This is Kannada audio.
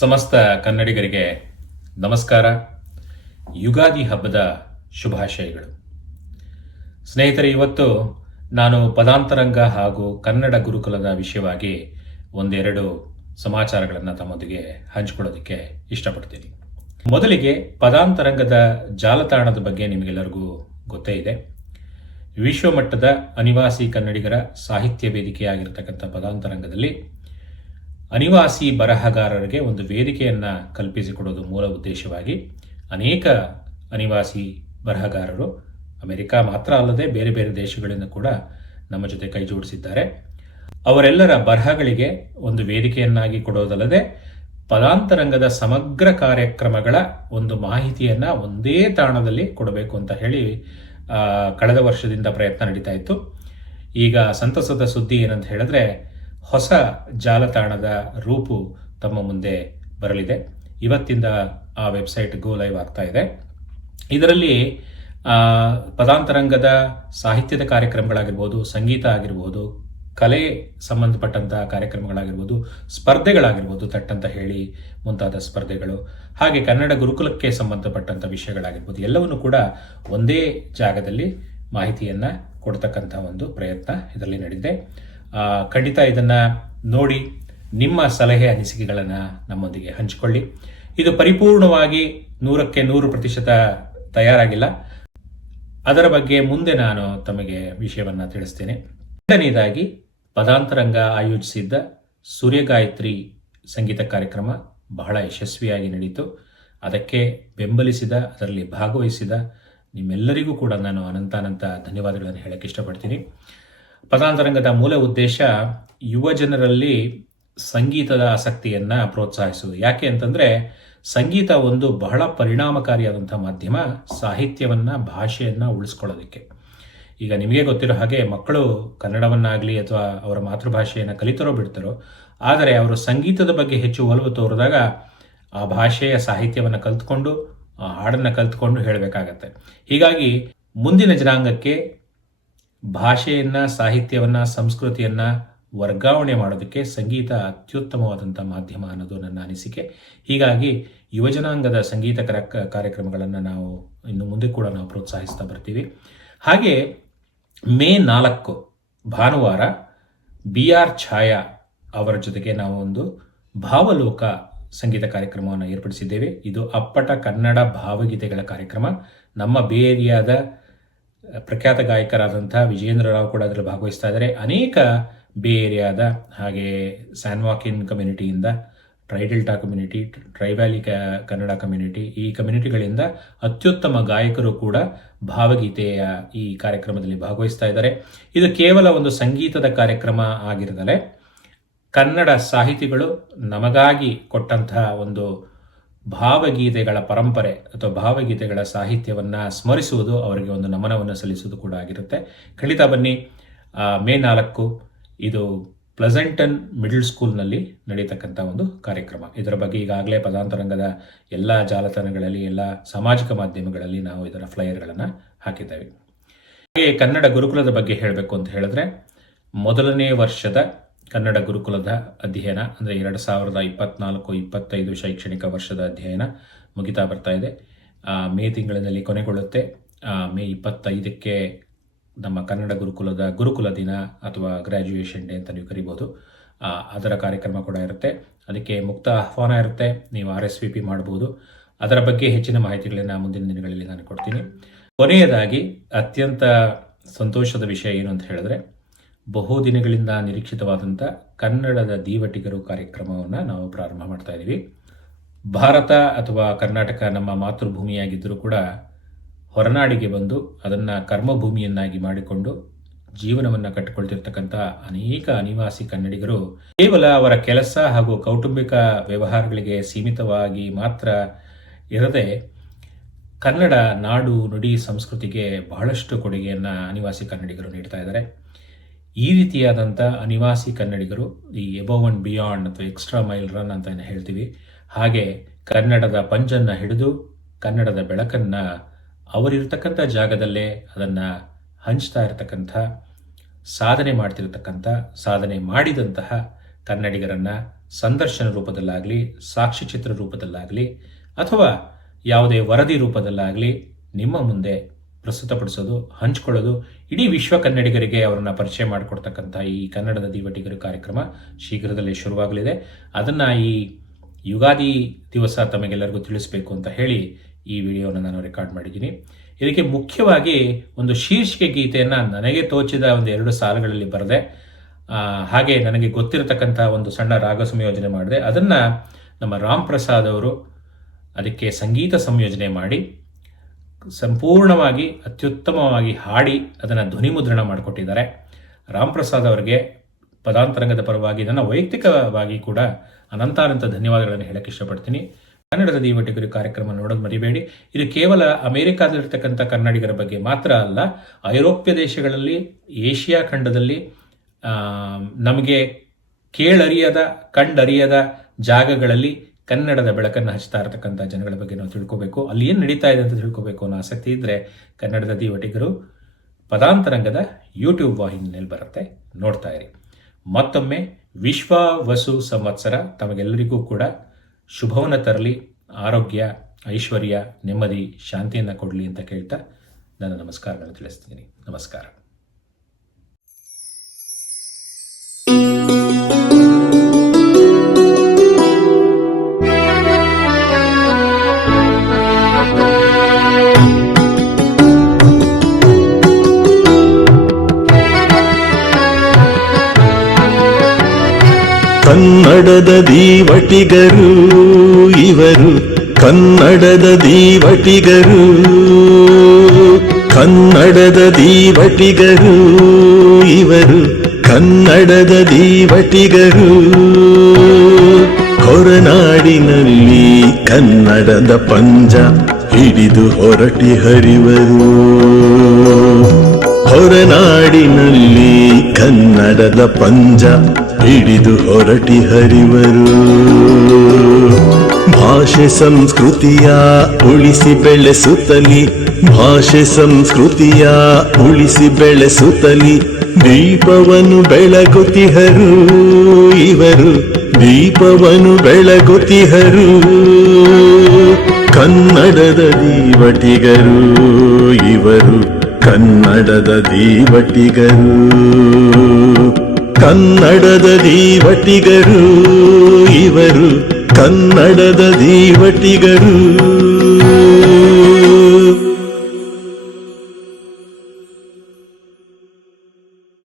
ಸಮಸ್ತ ಕನ್ನಡಿಗರಿಗೆ ನಮಸ್ಕಾರ. ಯುಗಾದಿ ಹಬ್ಬದ ಶುಭಾಶಯಗಳು. ಸ್ನೇಹಿತರೆ, ಇವತ್ತು ನಾನು ಪದಾಂತರಂಗ ಹಾಗೂ ಕನ್ನಡ ಗುರುಕುಲದ ವಿಷಯವಾಗಿ ಒಂದೆರಡು ಸಮಾಚಾರಗಳನ್ನು ತಮ್ಮೊಂದಿಗೆ ಹಂಚಿಕೊಳ್ಳೋದಕ್ಕೆ ಇಷ್ಟಪಡ್ತೀನಿ. ಮೊದಲಿಗೆ ಪದಾಂತರಂಗದ ಜಾಲತಾಣದ ಬಗ್ಗೆ ನಿಮಗೆಲ್ಲರಿಗೂ ಗೊತ್ತೇ ಇದೆ. ವಿಶ್ವಮಟ್ಟದ ಅನಿವಾಸಿ ಕನ್ನಡಿಗರ ಸಾಹಿತ್ಯ ವೇದಿಕೆಯಾಗಿರ್ತಕ್ಕಂಥ ಪದಾಂತರಂಗದಲ್ಲಿ ಅನಿವಾಸಿ ಬರಹಗಾರರಿಗೆ ಒಂದು ವೇದಿಕೆಯನ್ನು ಕಲ್ಪಿಸಿಕೊಡೋದು ಮೂಲ ಉದ್ದೇಶವಾಗಿ ಅನೇಕ ಅನಿವಾಸಿ ಬರಹಗಾರರು ಅಮೆರಿಕ ಮಾತ್ರ ಅಲ್ಲದೆ ಬೇರೆ ಬೇರೆ ದೇಶಗಳಿಂದ ಕೂಡ ನಮ್ಮ ಜೊತೆ ಕೈ ಜೋಡಿಸಿದ್ದಾರೆ. ಅವರೆಲ್ಲರ ಬರಹಗಳಿಗೆ ಒಂದು ವೇದಿಕೆಯನ್ನಾಗಿ ಕೊಡೋದಲ್ಲದೆ ಪದಾಂತರಂಗದ ಸಮಗ್ರ ಕಾರ್ಯಕ್ರಮಗಳ ಒಂದು ಮಾಹಿತಿಯನ್ನ ಒಂದೇ ತಾಣದಲ್ಲಿ ಕೊಡಬೇಕು ಅಂತ ಹೇಳಿ ಕಳೆದ ವರ್ಷದಿಂದ ಪ್ರಯತ್ನ ನಡೀತಾ ಇತ್ತು. ಈಗ ಸಂತಸದ ಸುದ್ದಿ ಏನಂತ ಹೇಳಿದ್ರೆ ಹೊಸ ಜಾಲತಾಣದ ರೂಪು ತಮ್ಮ ಮುಂದೆ ಬರಲಿದೆ. ಇವತ್ತಿಂದ ಆ ವೆಬ್ಸೈಟ್ ಗೋ ಲೈವ್ ಆಗ್ತಾ ಇದೆ. ಇದರಲ್ಲಿ ಪದಾಂತರಂಗದ ಸಾಹಿತ್ಯದ ಕಾರ್ಯಕ್ರಮಗಳಾಗಿರ್ಬೋದು, ಸಂಗೀತ ಆಗಿರ್ಬೋದು, ಕಲೆ ಸಂಬಂಧಪಟ್ಟಂತಹ ಕಾರ್ಯಕ್ರಮಗಳಾಗಿರ್ಬೋದು, ಸ್ಪರ್ಧೆಗಳಾಗಿರ್ಬೋದು ತಟ್ಟಂತ ಹೇಳಿ ಮುಂತಾದ ಸ್ಪರ್ಧೆಗಳು, ಹಾಗೆ ಕನ್ನಡ ಗುರುಕುಲಕ್ಕೆ ಸಂಬಂಧಪಟ್ಟಂತ ವಿಷಯಗಳಾಗಿರ್ಬೋದು, ಎಲ್ಲವನ್ನು ಕೂಡ ಒಂದೇ ಜಾಗದಲ್ಲಿ ಮಾಹಿತಿಯನ್ನ ಕೊಡ್ತಕ್ಕಂಥ ಒಂದು ಪ್ರಯತ್ನ ಇದರಲ್ಲಿ ನಡೆದಿದೆ. ಖಂಡಿತ ಇದನ್ನ ನೋಡಿ ನಿಮ್ಮ ಸಲಹೆ ಅನಿಸಿಕೆಗಳನ್ನು ನಮ್ಮೊಂದಿಗೆ ಹಂಚಿಕೊಳ್ಳಿ. ಇದು ಪರಿಪೂರ್ಣವಾಗಿ ನೂರಕ್ಕೆ ನೂರು ಪ್ರತಿಶತ ತಯಾರಾಗಿಲ್ಲ. ಅದರ ಬಗ್ಗೆ ಮುಂದೆ ನಾನು ತಮಗೆ ವಿಷಯವನ್ನ ತಿಳಿಸ್ತೇನೆ. ಎರಡನೇದಾಗಿ, ಪದಾಂತರಂಗ ಆಯೋಜಿಸಿದ್ದ ಸೂರ್ಯಗಾಯತ್ರಿ ಸಂಗೀತ ಕಾರ್ಯಕ್ರಮ ಬಹಳ ಯಶಸ್ವಿಯಾಗಿ ನಡೆಯಿತು ಅದಕ್ಕೆ ಬೆಂಬಲಿಸಿದ, ಅದರಲ್ಲಿ ಭಾಗವಹಿಸಿದ ನಿಮ್ಮೆಲ್ಲರಿಗೂ ಕೂಡ ನಾನು ಅನಂತಾನಂತ ಧನ್ಯವಾದಗಳನ್ನು ಹೇಳಕ್ಕೆ ಇಷ್ಟಪಡ್ತೀನಿ. ಪದಾಂತರಂಗದ ಮೂಲ ಉದ್ದೇಶ ಯುವ ಜನರಲ್ಲಿ ಸಂಗೀತದ ಆಸಕ್ತಿಯನ್ನ ಪ್ರೋತ್ಸಾಹಿಸುವುದು. ಯಾಕೆ ಅಂತಂದ್ರೆ ಸಂಗೀತ ಒಂದು ಬಹಳ ಪರಿಣಾಮಕಾರಿಯಾದಂಥ ಮಾಧ್ಯಮ, ಸಾಹಿತ್ಯವನ್ನ, ಭಾಷೆಯನ್ನ ಉಳಿಸ್ಕೊಳ್ಳೋದಕ್ಕೆ. ಈಗ ನಿಮಗೆ ಗೊತ್ತಿರೋ ಹಾಗೆ ಮಕ್ಕಳು ಕನ್ನಡವನ್ನಾಗಲಿ ಅಥವಾ ಅವರ ಮಾತೃಭಾಷೆಯನ್ನು ಕಲಿತರೋ ಬಿಡ್ತಾರೋ, ಆದರೆ ಅವರು ಸಂಗೀತದ ಬಗ್ಗೆ ಹೆಚ್ಚು ಒಲವು ತೋರಿದಾಗ ಆ ಭಾಷೆಯ ಸಾಹಿತ್ಯವನ್ನು ಕಲ್ತ್ಕೊಂಡು, ಆ ಹಾಡನ್ನು ಕಲ್ತ್ಕೊಂಡು ಹೇಳಬೇಕಾಗತ್ತೆ. ಹೀಗಾಗಿ ಮುಂದಿನ ಜನಾಂಗಕ್ಕೆ ಭಾಷೆಯನ್ನ, ಸಾಹಿತ್ಯವನ್ನ, ಸಂಸ್ಕೃತಿಯನ್ನ ವರ್ಗಾವಣೆ ಮಾಡೋದಕ್ಕೆ ಸಂಗೀತ ಅತ್ಯುತ್ತಮವಾದಂಥ ಮಾಧ್ಯಮ ಅನ್ನೋದು ನನ್ನ ಅನಿಸಿಕೆ. ಹೀಗಾಗಿ ಯುವಜನಾಂಗದ ಸಂಗೀತ ಕರ- ಕಾರ್ಯಕ್ರಮಗಳನ್ನು ನಾವು ಇನ್ನು ಮುಂದೆ ಕೂಡ ನಾವು ಪ್ರೋತ್ಸಾಹಿಸ್ತಾ ಬರ್ತೀವಿ. ಹಾಗೆ ಮೇ ನಾಲ್ಕು ಭಾನುವಾರ ಬಿ ಆರ್ ಛಾಯಾ ಅವರ ಜೊತೆಗೆ ನಾವು ಒಂದು ಭಾವಲೋಕ ಸಂಗೀತ ಕಾರ್ಯಕ್ರಮವನ್ನು ಏರ್ಪಡಿಸಿದ್ದೇವೆ. ಇದು ಅಪ್ಪಟ ಕನ್ನಡ ಭಾವಗೀತೆಗಳ ಕಾರ್ಯಕ್ರಮ. ನಮ್ಮ ಬೇ ಏರಿಯಾದ ಪ್ರಖ್ಯಾತ ಗಾಯಕರಾದಂಥ ವಿಜೇಂದ್ರ ರಾವ್ ಕೂಡ ಅದರಲ್ಲಿ ಭಾಗವಹಿಸ್ತಾ ಇದ್ದಾರೆ. ಅನೇಕ ಬೇ ಏರಿಯಾದ ಹಾಗೆ San Joaquin ಕಮ್ಯುನಿಟಿಯಿಂದ Tri Delta community Tri Valley Kannada community ಈ ಕಮ್ಯುನಿಟಿಗಳಿಂದ ಅತ್ಯುತ್ತಮ ಗಾಯಕರು ಕೂಡ ಭಾವಗೀತೆಯ ಈ ಕಾರ್ಯಕ್ರಮದಲ್ಲಿ ಭಾಗವಹಿಸ್ತಾ ಇದ್ದಾರೆ. ಇದು ಕೇವಲ ಒಂದು ಸಂಗೀತದ ಕಾರ್ಯಕ್ರಮ ಆಗಿರದಲೆ ಕನ್ನಡ ಸಾಹಿತಿಗಳು ನಮಗಾಗಿ ಕೊಟ್ಟಂತಹ ಒಂದು ಭಾವಗೀತೆಗಳ ಪರಂಪರೆ ಅಥವಾ ಭಾವಗೀತೆಗಳ ಸಾಹಿತ್ಯವನ್ನ ಸ್ಮರಿಸುವುದು ಅವರಿಗೆ ಒಂದು ನಮನವನ್ನು ಸಲ್ಲಿಸುವುದು ಕೂಡ ಆಗಿರುತ್ತೆ. ಖಂಡಿತ ಬನ್ನಿ. ಮೇ ನಾಲ್ಕು ಇದು ಪ್ಲಸೆಂಟನ್ ಮಿಡಲ್ ಸ್ಕೂಲ್ನಲ್ಲಿ ನಡೀತಕ್ಕಂಥ ಒಂದು ಕಾರ್ಯಕ್ರಮ. ಇದರ ಬಗ್ಗೆ ಈಗಾಗಲೇ ಪದಾಂತರಂಗದ ಎಲ್ಲ ಜಾಲತಾಣಗಳಲ್ಲಿ, ಎಲ್ಲ ಸಾಮಾಜಿಕ ಮಾಧ್ಯಮಗಳಲ್ಲಿ ನಾವು ಇದರ ಫ್ಲೈಯರ್ಗಳನ್ನು ಹಾಕಿದ್ದೇವೆ. ಹಾಗೆ ಕನ್ನಡ ಗುರುಕುಲದ ಬಗ್ಗೆ ಹೇಳಬೇಕು ಅಂತ ಹೇಳಿದ್ರೆ, ಮೊದಲನೇ ವರ್ಷದ ಕನ್ನಡ ಗುರುಕುಲದ ಅಧ್ಯಯನ, ಅಂದರೆ ಎರಡು ಸಾವಿರದ ಇಪ್ಪತ್ನಾಲ್ಕು, ಇಪ್ಪತ್ತೈದು ಶೈಕ್ಷಣಿಕ ವರ್ಷದ ಅಧ್ಯಯನ ಮುಗಿತಾ ಬರ್ತಾ ಇದೆ. ಮೇ ತಿಂಗಳಿನಲ್ಲಿ ಕೊನೆಗೊಳ್ಳುತ್ತೆ. ಮೇ ಇಪ್ಪತ್ತೈದಕ್ಕೆ ನಮ್ಮ ಕನ್ನಡ ಗುರುಕುಲದ ಗುರುಕುಲ ದಿನ ಅಥವಾ ಗ್ರ್ಯಾಜುಯೇಷನ್ ಡೇ ಅಂತ ನೀವು ಕರಿಬೋದು. ಅದರ ಕಾರ್ಯಕ್ರಮ ಕೂಡ ಇರುತ್ತೆ. ಅದಕ್ಕೆ ಮುಕ್ತ ಆಹ್ವಾನ ಇರುತ್ತೆ. ನೀವು ಆರ್ ಎಸ್ ವಿ ಪಿ ಮಾಡಬಹುದು ಅದರ ಬಗ್ಗೆ ಹೆಚ್ಚಿನ ಮಾಹಿತಿಗಳನ್ನು ಮುಂದಿನ ದಿನಗಳಲ್ಲಿ ನಾನು ಕೊಡ್ತೀನಿ. ಕೊನೆಯದಾಗಿ ಅತ್ಯಂತ ಸಂತೋಷದ ವಿಷಯ ಏನು ಅಂತ ಹೇಳಿದ್ರೆ ಬಹುದಿನಗಳಿಂದ ನಿರೀಕ್ಷಿತವಾದಂಥ ಕನ್ನಡದ ದೀವಟಿಗರು ಕಾರ್ಯಕ್ರಮವನ್ನು ನಾವು ಪ್ರಾರಂಭ ಮಾಡ್ತಾ ಇದ್ದೀವಿ ಭಾರತ ಅಥವಾ ಕರ್ನಾಟಕ ನಮ್ಮ ಮಾತೃಭೂಮಿಯಾಗಿದ್ದರೂ ಕೂಡ ಹೊರನಾಡಿಗೆ ಬಂದು ಅದನ್ನು ಕರ್ಮಭೂಮಿಯನ್ನಾಗಿ ಮಾಡಿಕೊಂಡು ಜೀವನವನ್ನು ಕಟ್ಟಿಕೊಳ್ತಿರ್ತಕ್ಕಂಥ ಅನೇಕ ಅನಿವಾಸಿ ಕನ್ನಡಿಗರು ಕೇವಲ ಅವರ ಕೆಲಸ ಹಾಗೂ ಕೌಟುಂಬಿಕ ವ್ಯವಹಾರಗಳಿಗೆ ಸೀಮಿತವಾಗಿ ಮಾತ್ರ ಇರದೆ ಕನ್ನಡ ನಾಡು ನುಡಿ ಸಂಸ್ಕೃತಿಗೆ ಬಹಳಷ್ಟು ಕೊಡುಗೆಯನ್ನು ಅನಿವಾಸಿ ಕನ್ನಡಿಗರು ನೀಡ್ತಾ ಇದ್ದಾರೆ. ಈ ರೀತಿಯಾದಂಥ ಅನಿವಾಸಿ ಕನ್ನಡಿಗರು ಈ ಎಬೋವ್ ಅಂಡ್ ಬಿಯಾಂಡ್ ಅಥವಾ ಎಕ್ಸ್ಟ್ರಾ ಮೈಲ್ ರನ್ ಅಂತ ಹೇಳ್ತೀವಿ, ಹಾಗೆ ಕನ್ನಡದ ಪಂಜನ್ನು ಹಿಡಿದು ಕನ್ನಡದ ಬೆಳಕನ್ನು ಅವರಿರ್ತಕ್ಕಂಥ ಜಾಗದಲ್ಲೇ ಅದನ್ನು ಹಂಚ್ತಾ ಇರತಕ್ಕಂಥ, ಸಾಧನೆ ಮಾಡ್ತಿರತಕ್ಕಂಥ, ಸಾಧನೆ ಮಾಡಿದಂತಹ ಕನ್ನಡಿಗರನ್ನು ಸಂದರ್ಶನ ರೂಪದಲ್ಲಾಗಲಿ ಸಾಕ್ಷ್ಯಚಿತ್ರ ರೂಪದಲ್ಲಾಗಲಿ ಅಥವಾ ಯಾವುದೇ ವರದಿ ರೂಪದಲ್ಲಾಗಲಿ ನಿಮ್ಮ ಮುಂದೆ ಪ್ರಸ್ತುತಪಡಿಸೋದು, ಹಂಚ್ಕೊಳ್ಳೋದು, ಇಡೀ ವಿಶ್ವ ಕನ್ನಡಿಗರಿಗೆ ಅವರನ್ನ ಪರಿಚಯ ಮಾಡಿಕೊಡ್ತಕ್ಕಂಥ ಈ ಕನ್ನಡದ ದಿವಟಿಗರು ಕಾರ್ಯಕ್ರಮ ಶೀಘ್ರದಲ್ಲೇ ಶುರುವಾಗಲಿದೆ. ಅದನ್ನು ಈ ಯುಗಾದಿ ದಿವಸ ತಮಗೆಲ್ಲರಿಗೂ ತಿಳಿಸಬೇಕು ಅಂತ ಹೇಳಿ ಈ ವಿಡಿಯೋನ ನಾನು ರೆಕಾರ್ಡ್ ಮಾಡಿದ್ದೀನಿ. ಇದಕ್ಕೆ ಮುಖ್ಯವಾಗಿ ಒಂದು ಶೀರ್ಷಿಕೆ ಗೀತೆಯನ್ನು ನನಗೆ ತೋಚಿದ ಒಂದು ಎರಡು ಸಾಲುಗಳಲ್ಲಿ ಬರೆದೆ. ಹಾಗೆ ನನಗೆ ಗೊತ್ತಿರತಕ್ಕಂಥ ಒಂದು ಸಣ್ಣ ರಾಗ ಸಂಯೋಜನೆ ಮಾಡಿದೆ. ಅದನ್ನು ನಮ್ಮ ರಾಮ್ ಪ್ರಸಾದ್ ಅವರು ಅದಕ್ಕೆ ಸಂಗೀತ ಸಂಯೋಜನೆ ಮಾಡಿ ಸಂಪೂರ್ಣವಾಗಿ ಅತ್ಯುತ್ತಮವಾಗಿ ಹಾಡಿ ಅದನ್ನು ಧ್ವನಿಮುದ್ರಣ ಮಾಡಿಕೊಟ್ಟಿದ್ದಾರೆ. ರಾಮ್ ಪ್ರಸಾದ್ ಅವರಿಗೆ ಪದಾಂತರಂಗದ ಪರವಾಗಿ ನನ್ನ ವೈಯಕ್ತಿಕವಾಗಿ ಕೂಡ ಅನಂತಾನಂತ ಧನ್ಯವಾದಗಳನ್ನು ಹೇಳಕ್ಕೆ ಇಷ್ಟಪಡ್ತೀನಿ. ಕನ್ನಡದ ದೀವಟಿಗರು ಕಾರ್ಯಕ್ರಮ ನೋಡೋದು ಮರಿಬೇಡಿ. ಇದು ಕೇವಲ ಅಮೆರಿಕಾದಲ್ಲಿರ್ತಕ್ಕಂಥ ಕನ್ನಡಿಗರ ಬಗ್ಗೆ ಮಾತ್ರ ಅಲ್ಲ, ಐರೋಪ್ಯ ದೇಶಗಳಲ್ಲಿ, ಏಷ್ಯಾ ಖಂಡದಲ್ಲಿ ನಮಗೆ ಕೇಳರಿಯದ, ಕಂಡರಿಯದ ಜಾಗಗಳಲ್ಲಿ ಕನ್ನಡದ ಬೆಳಕನ್ನು ಹಚ್ತಾ ಇರತಕ್ಕಂಥ ಜನಗಳ ಬಗ್ಗೆ ನಾವು ತಿಳ್ಕೋಬೇಕು. ಅಲ್ಲಿ ಏನು ನಡೀತಾ ಇದೆ ಅಂತ ತಿಳ್ಕೋಬೇಕು ಅನ್ನೋ ಆಸಕ್ತಿ ಇದ್ದರೆ ಕನ್ನಡದ ದಿವಟಿಗರು ಪದಾಂತರಂಗದ ಯೂಟ್ಯೂಬ್ ವಾಹಿನಿಯಲ್ಲಿ ಬರುತ್ತೆ. ನೋಡ್ತಾ ಇರಿ. ಮತ್ತೊಮ್ಮೆ ವಿಶ್ವ ವಸು ಸಂವತ್ಸರ ತಮಗೆಲ್ಲರಿಗೂ ಕೂಡ ಶುಭವನ್ನು ತರಲಿ, ಆರೋಗ್ಯ, ಐಶ್ವರ್ಯ, ನೆಮ್ಮದಿ, ಶಾಂತಿಯನ್ನು ಕೊಡಲಿ ಅಂತ ಕೇಳ್ತಾ ನನ್ನ ನಮಸ್ಕಾರಗಳನ್ನು ತಿಳಿಸ್ತೀನಿ ನಮಸ್ಕಾರ. ಕನ್ನಡದ ದೀವಟಿಗರು ಇವರು, ಕನ್ನಡದ ದೀವಟಿಗರು ಕನ್ನಡದ ದೀವಟಿಗರು ಇವರು, ಕನ್ನಡದ ದೀವಟಿಗರು. ಹೊರನಾಡಿನಲ್ಲಿ ಕನ್ನಡದ ಪಂಜ ಹಿಡಿದು ಹೊರಟಿ ಹರಿವರು. ಹೊರನಾಡಿನಲ್ಲಿ ಕನ್ನಡದ ಪಂಜ ಹಿಡಿದು ಹೊರಟಿ ಹರಿವರು. ಭಾಷೆ ಸಂಸ್ಕೃತಿಯ ಉಳಿಸಿ ಬೆಳೆಸುತ್ತಲಿ. ಭಾಷೆ ಸಂಸ್ಕೃತಿಯ ಉಳಿಸಿ ಬೆಳೆಸುತ್ತಲಿ. ದೀಪವನ್ನು ಬೆಳಗುತ್ತಿಹರು ಇವರು. ದೀಪವನ್ನು ಬೆಳಗುತ್ತಿಹರು ಕನ್ನಡದ ದೀವಟಿಗರು ಇವರು. ಕನ್ನಡದ ದೀವಟಿಗರು. ಕನ್ನಡದ ದೀವಟಿಗರು ಇವರು ಕನ್ನಡದ ದೀವಟಿಗರು.